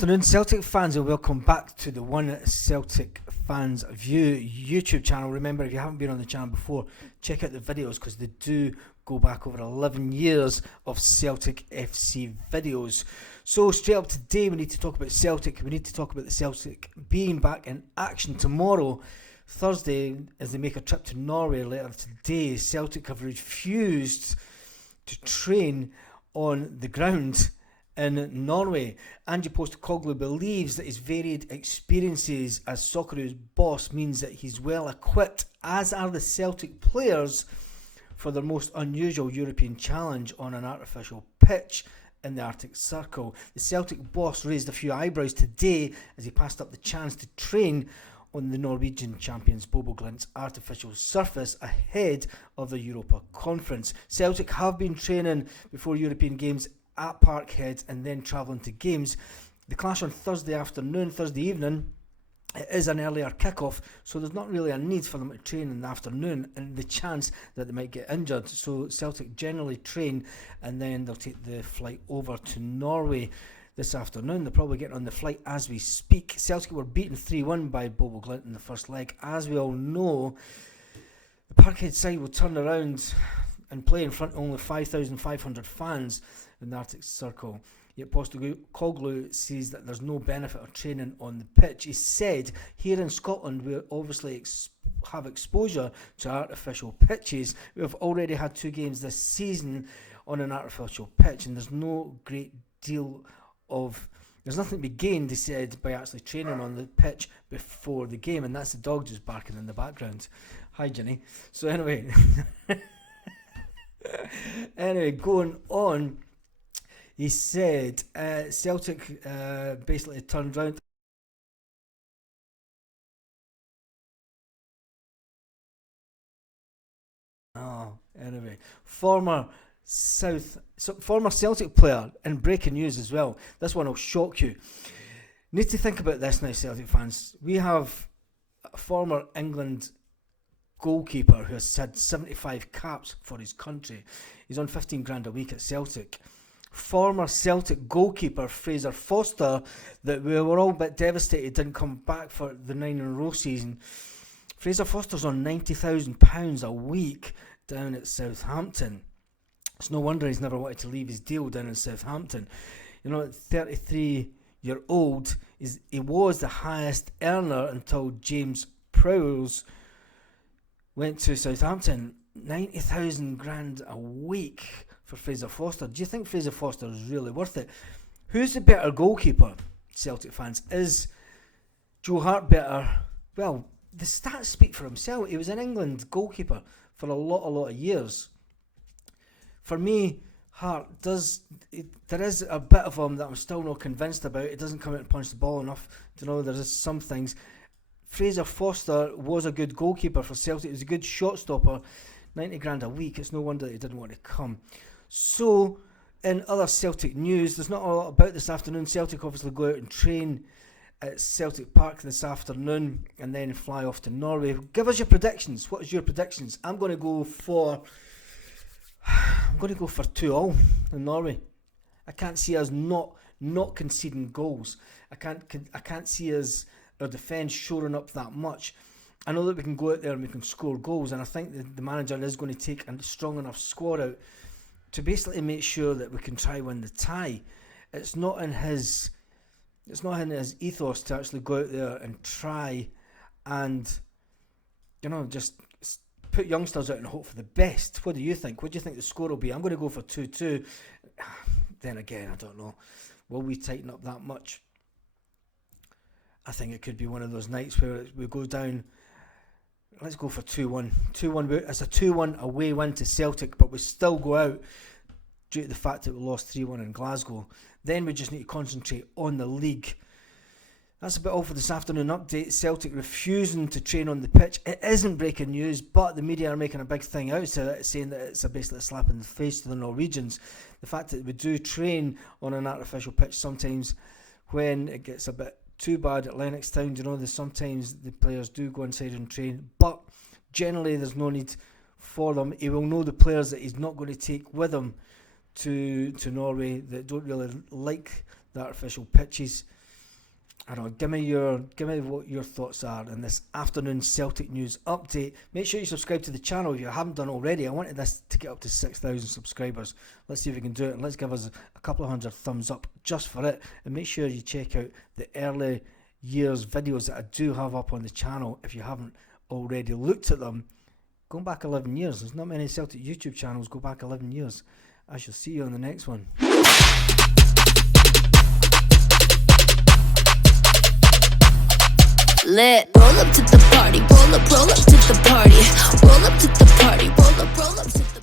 afternoon, Celtic fans, and welcome back to the One Celtic Fans View YouTube channel. Remember, if you haven't been on the channel before, check out the videos because they do go back over 11 years of Celtic FC videos. So straight up today, we need to talk about Celtic. We need to talk about the Celtic being back in action tomorrow, Thursday, as they make a trip to Norway later today. Celtic have refused to train on the ground in Norway. Ange Postecoglou believes that his varied experiences as Socceroos boss means that he's well equipped, as are the Celtic players, for their most unusual European challenge on an artificial pitch in the Arctic Circle. The Celtic boss raised a few eyebrows today as he passed up the chance to train on the Norwegian champions Bodo Glimt's artificial surface ahead of the Europa Conference. Celtic have been training before European games at Parkhead and then travelling to games. The clash on Thursday evening, it is an earlier kickoff, so there's not really a need for them to train in the afternoon and the chance that they might get injured. So Celtic generally train and then they'll take the flight over to Norway this afternoon. They're probably getting on the flight as we speak. Celtic were beaten 3-1 by Bodo Glimt in the first leg. As we all know, the Parkhead side will turn around and play in front of only 5,500 fans in the Arctic Circle. Yet Postecoglou says that there's no benefit of training on the pitch. He said, here in Scotland we obviously have exposure to artificial pitches. We've already had 2 games this season on an artificial pitch, and there's no great deal of... There's nothing to be gained, he said, by actually training on the pitch before the game, and that's the dog just barking in the background. Hi, Jenny. So anyway... Anyway, going on, he said Celtic basically turned round. Anyway, former Celtic player, and breaking news as well. This one will shock you. Need to think about this now, Celtic fans. We have a former England goalkeeper who has had 75 caps for his country. He's on 15 grand a week at Celtic. Former Celtic goalkeeper Fraser Foster, that we were all a bit devastated didn't come back for the 9 in a row season. Fraser Foster's on £90,000 a week down at Southampton. It's no wonder he's never wanted to leave his deal down in Southampton. You know, 33-year-old, he was the highest earner until James Prowse went to Southampton. 90,000 grand a week for Fraser Foster. Do you think Fraser Foster is really worth it? Who's the better goalkeeper, Celtic fans? Is Joe Hart better? Well, the stats speak for himself. He was an England goalkeeper for a lot of years. For me, Hart does... there is a bit of him that I'm still not convinced about. He doesn't come out and punch the ball enough to know there is some things. Fraser Foster was a good goalkeeper for Celtic. He was a good shot stopper. 90 grand a week. It's no wonder that he didn't want to come. So, in other Celtic news, there's not a lot about this afternoon. Celtic obviously go out and train at Celtic Park this afternoon and then fly off to Norway. Give us your predictions. What is your predictions? I'm going to go for 2-2 in Norway. I can't see us not conceding goals. I can't see us, our defence, shoring up that much. I know that we can go out there and we can score goals, and I think the manager is going to take a strong enough squad out to basically make sure that we can try win the tie. It's not in his ethos to actually go out there and try and, you know, just put youngsters out and hope for the best. What do you think? What do you think the score will be? I'm going to go for 2-2. Then again, I don't know. Will we tighten up that much? I think it could be one of those nights where we go down. Let's go for 2-1. 2-1. It's a 2-1 away win to Celtic, but we still go out due to the fact that we lost 3-1 in Glasgow. Then we just need to concentrate on the league. That's about all for this afternoon update. Celtic refusing to train on the pitch. It isn't breaking news, but the media are making a big thing out of it, saying that it's basically a slap in the face to the Norwegians. The fact that we do train on an artificial pitch sometimes when it gets a bit too bad at Lennoxtown, you know, sometimes the players do go inside and train, but generally there's no need for them. He will know the players that he's not going to take with him to Norway that don't really like the artificial pitches. I don't know, give me what your thoughts are in this afternoon Celtic news update. Make sure you subscribe to the channel if you haven't done already. I wanted this to get up to 6,000 subscribers. Let's see if we can do it, and let's give us a couple of hundred thumbs up just for it. And make sure you check out the early years videos that I do have up on the channel if you haven't already looked at them. Going back 11 years, there's not many Celtic YouTube channels go back 11 years. I shall see you on the next one. Lit. Roll up to the party, roll up to the party, roll up to the party, roll up to the